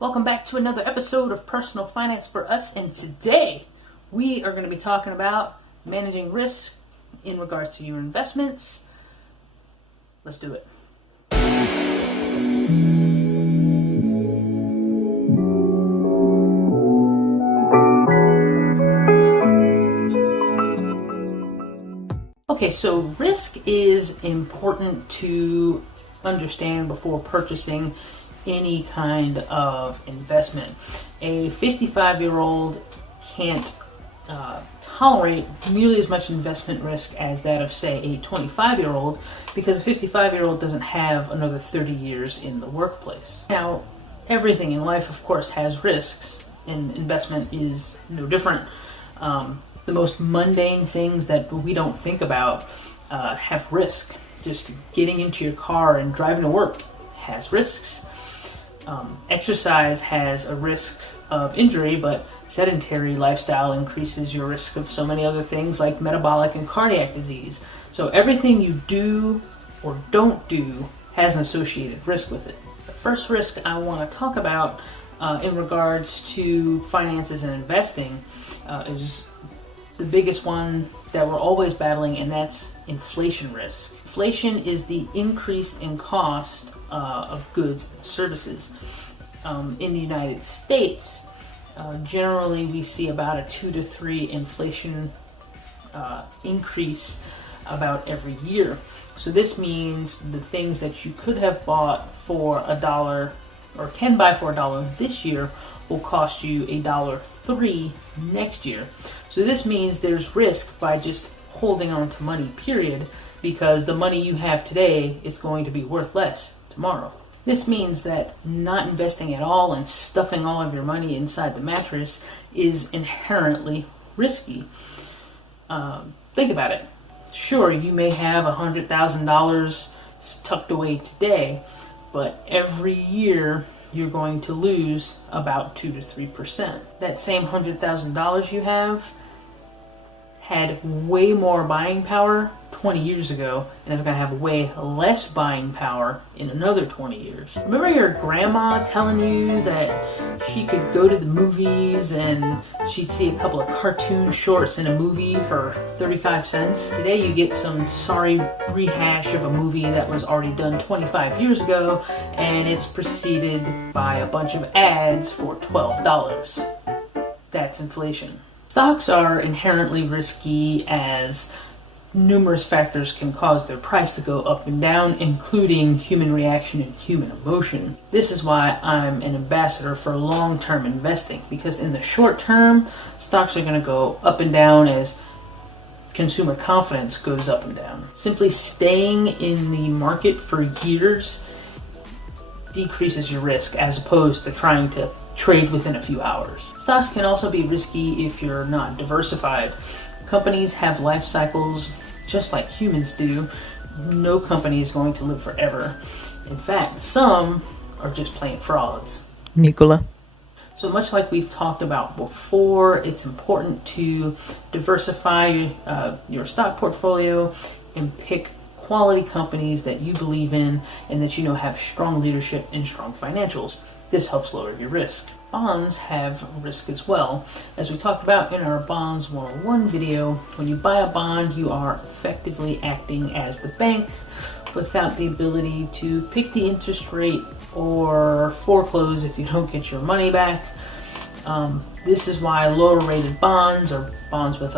Welcome back to another episode of Personal Finance for Us, and today we are going to be talking about managing risk in regards to your investments. Let's do it. Okay, so risk is important to understand before purchasing any kind of investment. A 55-year-old can't tolerate nearly as much investment risk as that of, say, a 25-year-old, because a 55-year-old doesn't have another 30 years in the workplace. Now, everything in life, of course, has risks, and investment is no different. The most mundane things that we don't think about have risk. Just getting into your car and driving to work has risks. Exercise has a risk of injury, but sedentary lifestyle increases your risk of so many other things like metabolic and cardiac disease. So everything you do or don't do has an associated risk with it. The first risk I want to talk about in regards to finances and investing is the biggest one that we're always battling, and that's inflation risk. Inflation is the increase in cost of goods and services. In the United States, generally we see about a 2 to 3 inflation increase about every year. So this means the things that you could have bought for $1 or can buy for $1 this year will cost you $1.03 next year. So this means there's risk by just holding on to money, period, because the money you have today is going to be worth less tomorrow. This means that not investing at all and stuffing all of your money inside the mattress is inherently risky. Think about it. Sure, you may have $100,000 tucked away today, but every year you're going to lose about 2 to 3%. That same $100,000 you have had way more buying power 20 years ago, and is going to have way less buying power in another 20 years. Remember your grandma telling you that she could go to the movies and she'd see a couple of cartoon shorts in a movie for 35 cents? Today you get some sorry rehash of a movie that was already done 25 years ago, and it's preceded by a bunch of ads for $12. That's inflation. Stocks are inherently risky as numerous factors can cause their price to go up and down, including human reaction and human emotion. This is why I'm an ambassador for long-term investing, because in the short term, stocks are going to go up and down as consumer confidence goes up and down. Simply staying in the market for years decreases your risk as opposed to trying to trade within a few hours. Stocks can also be risky if you're not diversified. Companies have life cycles just like humans do. No company is going to live forever. In fact, some are just plain frauds. Nicola. So much like we've talked about before, it's important to diversify your stock portfolio and pick quality companies that you believe in and that you know have strong leadership and strong financials. This helps lower your risk. Bonds have risk as well. As we talked about in our Bonds 101 video, when you buy a bond, you are effectively acting as the bank without the ability to pick the interest rate or foreclose if you don't get your money back. This is why lower rated bonds or bonds with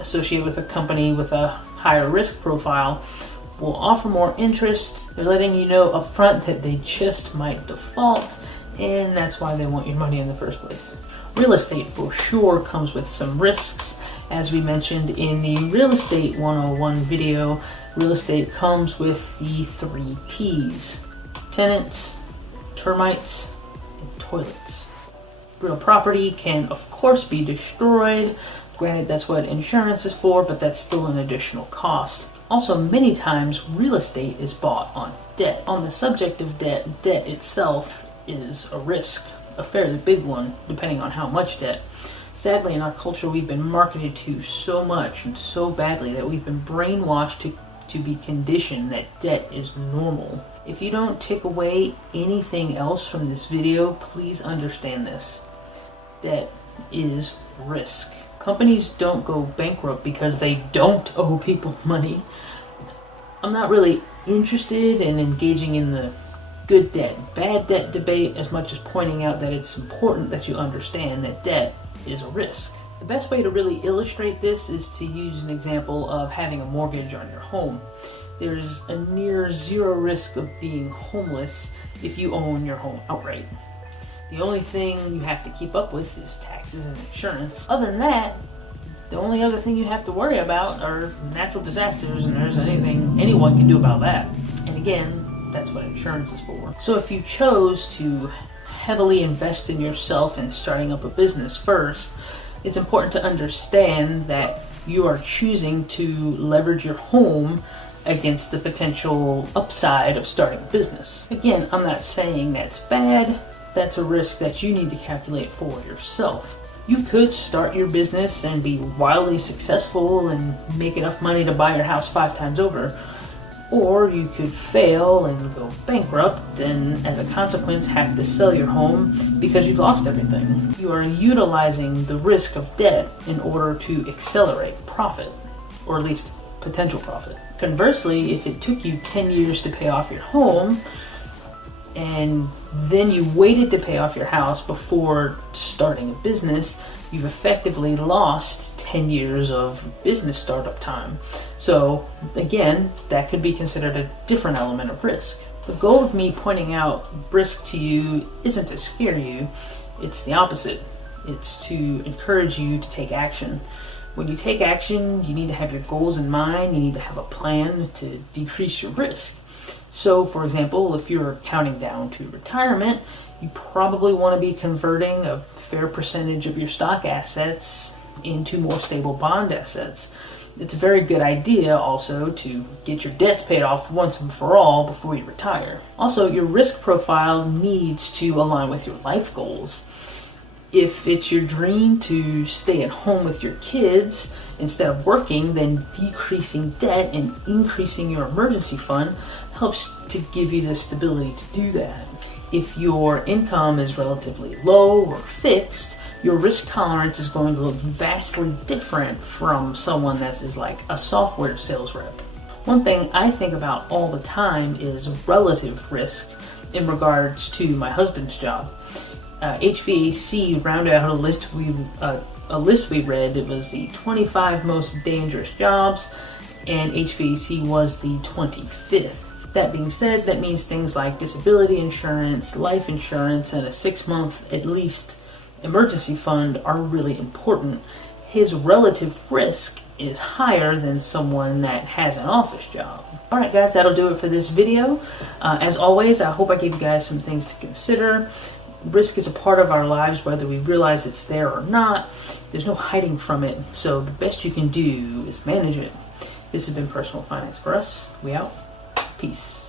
associated with a company with a higher risk profile will offer more interest. They're letting you know up front that they just might default, and that's why they want your money in the first place. Real estate for sure comes with some risks. As we mentioned in the Real Estate 101 video, real estate comes with the 3 T's: tenants, termites, and toilets. Real property can of course be destroyed. Granted, that's what insurance is for, but that's still an additional cost. Also, many times real estate is bought on debt. On the subject of debt, debt itself is a risk, a fairly big one, depending on how much debt. Sadly, in our culture, we've been marketed to so much and so badly that we've been brainwashed to be conditioned that debt is normal. If you don't take away anything else from this video, please understand this. Debt is risk. Companies don't go bankrupt because they don't owe people money. I'm not really interested in engaging in the good debt, bad debt debate as much as pointing out that it's important that you understand that debt is a risk. The best way to really illustrate this is to use an example of having a mortgage on your home. There's a near zero risk of being homeless if you own your home outright. The only thing you have to keep up with is taxes and insurance. Other than that, the only other thing you have to worry about are natural disasters, and there's anything anyone can do about that. And again, that's what insurance is for. So if you chose to heavily invest in yourself and starting up a business first, it's important to understand that you are choosing to leverage your home against the potential upside of starting a business. Again, I'm not saying that's bad. That's a risk that you need to calculate for yourself. You could start your business and be wildly successful and make enough money to buy your house 5 times over. Or you could fail and go bankrupt and as a consequence have to sell your home because you've lost everything. You are utilizing the risk of debt in order to accelerate profit, or at least potential profit. Conversely, if it took you 10 years to pay off your home and then you waited to pay off your house before starting a business, you've effectively lost 10 years of business startup time. So again, that could be considered a different element of risk. The goal of me pointing out risk to you isn't to scare you, it's the opposite. It's to encourage you to take action. When you take action, you need to have your goals in mind, you need to have a plan to decrease your risk. So for example, if you're counting down to retirement, you probably want to be converting a fair percentage of your stock assets into more stable bond assets. It's a very good idea also to get your debts paid off once and for all before you retire. Also, your risk profile needs to align with your life goals. If it's your dream to stay at home with your kids instead of working, then decreasing debt and increasing your emergency fund helps to give you the stability to do that. If your income is relatively low or fixed, your risk tolerance is going to look vastly different from someone that is like a software sales rep. One thing I think about all the time is relative risk in regards to my husband's job. HVAC rounded out a list we read. It was the 25 most dangerous jobs, and HVAC was the 25th. That being said, that means things like disability insurance, life insurance, and a 6-month at least emergency fund are really important. His relative risk is higher than someone that has an office job. Alright guys, that'll do it for this video. As always, I hope I gave you guys some things to consider. Risk is a part of our lives, whether we realize it's there or not. There's no hiding from it, so the best you can do is manage it. This has been Personal Finance for Us. We out. Peace.